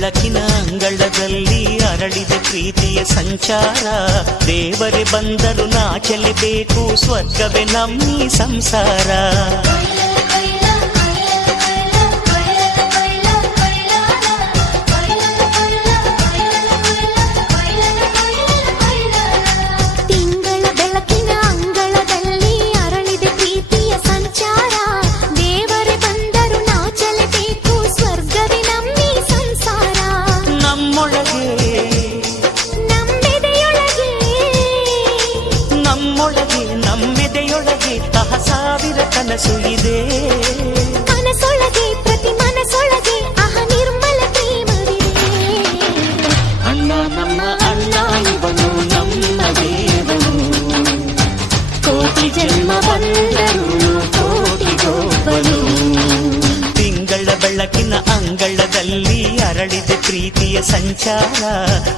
ಬೆಳಕಿನ ಅಂಗಳದಲ್ಲಿ ಅರಳಿದೆ ಪ್ರೀತಿಯ ಸಂಚಾರ. ದೇವರೇ ಬಂದರು ನಾಚಲೇಬೇಕು, ಸ್ವರ್ಗವೇ ನಮ್ಮಿ ಸಂಸಾರ. ನಮ್ಮೆದೆಯೊಳಗೆ ಸಾವಿರ ಕನಸು ಇದೆ. ಕನಸೊಳಗೆ ಪ್ರತಿ ಮನಸೊಳಗೆ ನಿರ್ಮಲ ಪ್ರೇಮವಿದೆ. ಅಣ್ಣ ನಮ್ಮ ಅಣ್ಣ ಇವನು ನಮ್ಮ ದೇವನು, ಕೋಟಿ ಜನ್ಮ ಬಂದರು ಕೋಟಿಗೊಬ್ಬನು. ತಿಂಗಳ ಬೆಳಕಿನ ಅಂಗಳದಲ್ಲಿ ಅರಳಿದೆ ಪ್ರೀತಿಯ ಸಂಚಾರ.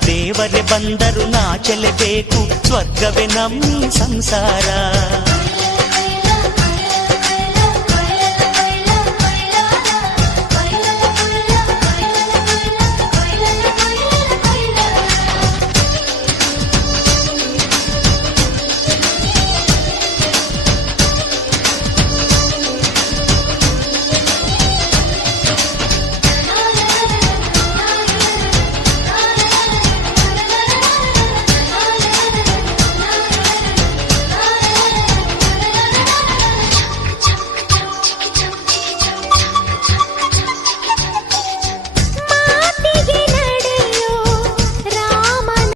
ದೇವರೇ ಬಂದರು ನಾಚಲೇಬೇಕು, ಸ್ವರ್ಗವೇ ನಮ್ಮ ಸಂಸಾರ.